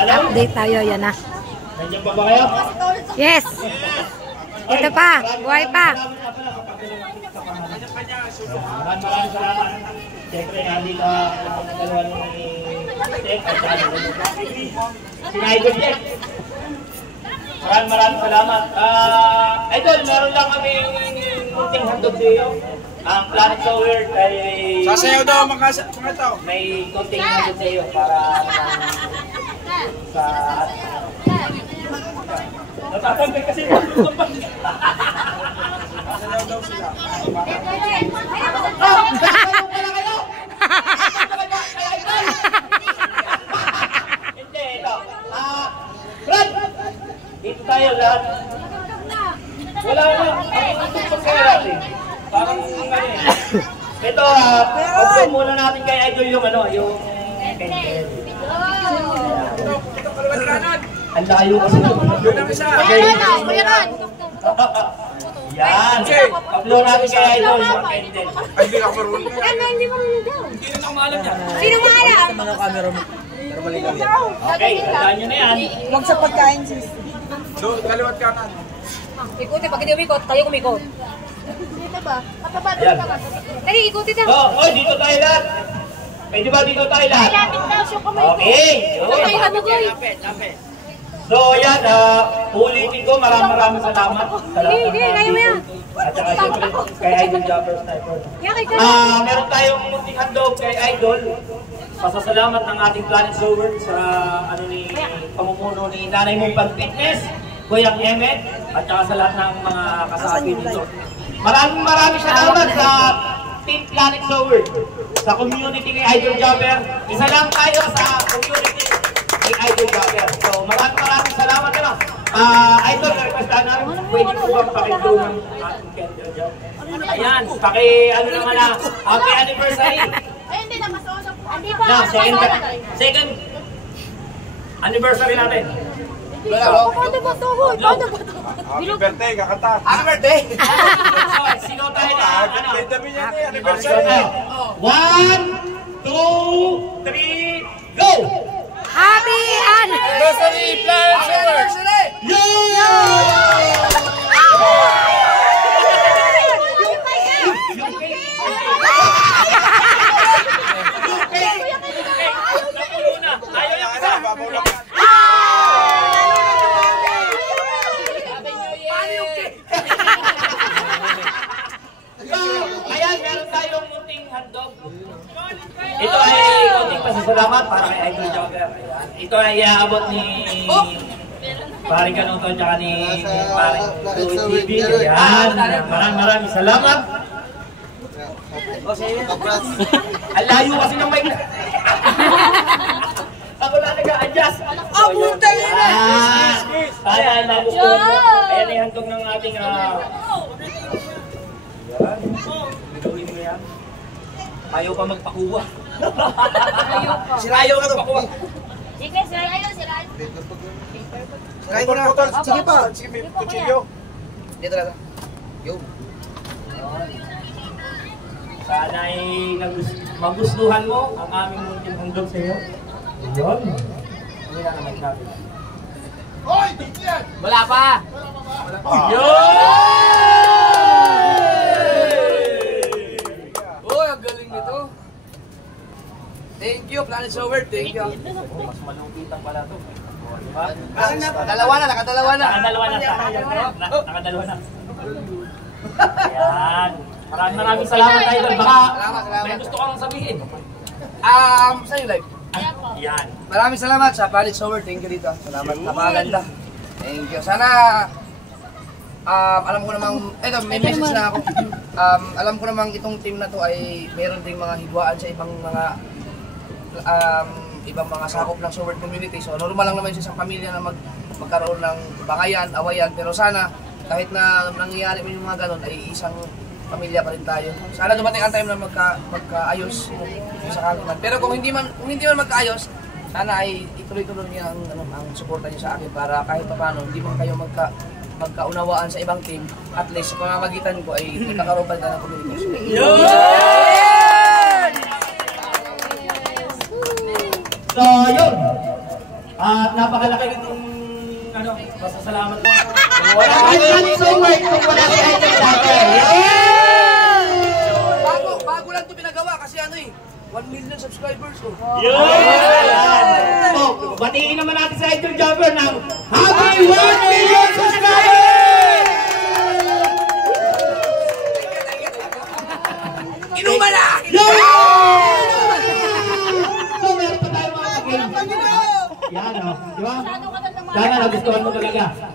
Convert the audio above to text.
Update tayo, yan na. Nandiyan pa ba kayo? Yes! Ito pa, buhay pa. Maraming salamat. Siyempre, nandito ang dalawa ni Tek at Idol Jack. Maraming salamat. Idol, meron lang kami munting handog sa iyo. Ang Planet Tower ay... Sasayaw daw mga tao. May konting handog sa iyo para sa... Natatanggal kasi Sasayaw daw sila. Hindi, ito. Brad! Dito tayo lahat. Wala na. Ang tutupag kayo natin. Parang ano eh. Ito, pag muna natin kay Idol yung ano, yung pendel. Ito, kaliwat kanan. Ang layo kasi. Yun ang isa. Yan. Pag-blow natin kay Idol yung pendel. Ay, hindi ako marunong. Hindi mo rin daw. Hindi na ako maalam yan. Sino maalam? Pero maligaw yan. Okay, tandaan nyo na yan. Huwag sa pagkain, sis. Doon, kaliwat kanan. Ikuti, pag hindi umikot, tayo kumikot. Dito ba? Katapat Yan. Dali, ikuti daw. Oh, dito tayo lahat. Pwede ba dito tayo lahat? Okay. Tayo ano ko eh. So, yan. Ulitin ko. Maraming salamat. Hindi, kaya mo yan. At saka siyempre kay Idol Jumper Sniper. Yan, kay ka. Meron tayong munting handog kay Idol. Pasasalamat ng ating Planet Sower sa pamumuno ni Nanay Mong Fitness, Kuyang Emmet, at saka sa lahat ng mga kasapi dito. Maraming salamat sa Team Planet Sower, sa community ni Idol Jumper. Isa lang tayo sa community ni Idol Jumper. So maraming salamat na. Idol, requestaan namin, pwede po bang pakito ng ating candle dyan? Ayan, ano naman na, happy anniversary! Ay, hindi na, masuunod. Hindi pa. Na, second anniversary natin. Paano ba ito? Paano ba ito? Happy birthday, kakanta. Happy birthday! Sino tayo na? Birthday dami yan eh, anniversary. 1, 2, 3, go! Happy Anniversary, Planet Sower! Ayan, meron tayong munting hotdog. Ito ay konting pasasalamat para kay Idol Jogger. Ito ay iaabot ni Paring Kanuto at saka ni Paring Louie TV. Ayan, maraming salamat. Ang layo kasi ng mic. Ako na nag-a-adjust. Puta yun na! Ayan, ayan ay hantog ng ating gawin mo yan. Ayaw pa magpakuha. Ayaw ka magpakuha. Sige, sirayo, sirayo. Kain mo na. Sige pa. Sige, may kutsilyo. Dito na. Yo. Sana ay magustuhan mo ang aming munting handog sa iyo. Yun. Hindi na naman natin. Hoy! Dito yan! Wala pa. Yun! Uy, ang galing nito. Thank you, Planet Sower. Thank you. Mas malungkitan pala ito. Diba? Nakadalawa na. Nakadalawa na. Nakadalawa na. Ayan. Maraming salamat tayo. Baka may gusto kang sabihin. Sa'yo live. Ayan. Maraming salamat sa Planet Sower. Thank you dito. Salamat. Napakaganda. Thank you. Sana, alam ko namang, eto, may message na ako. Alam ko namang itong team na to ay meron ding mga higwaan sa ibang mga sakop ng Sower community. So normal lang naman sa isang pamilya na magkaroon ng bakayan, awayan. Pero sana, kahit na nangyayari yung mga ganun, ay isang pamilya pa rin tayo. Sana dumating ang time na magkaayos sa kaguman. Pero kung hindi man magkaayos, sana ay ituloy-tuloy niyo ang suporta niyo sa akin para kahit paano hindi man kayo magkaunawaan sa ibang team, at least sa pamamagitan ko ay nagkakaroon pa rin ng communication. So, yun. At napakalaki nitong ano, pasasalamat ko. Wala kang so worth kung wala si Idol Jumper. Bago lang ito pinagawa kasi ano eh, 1 million subscribers ko. So, batiin naman natin si Idol Jumper ng Happy 1 million subscribers! Inuman na! So, meron pa tayo mga game. Yan o, di ba? Sana nagustuhan mo talaga.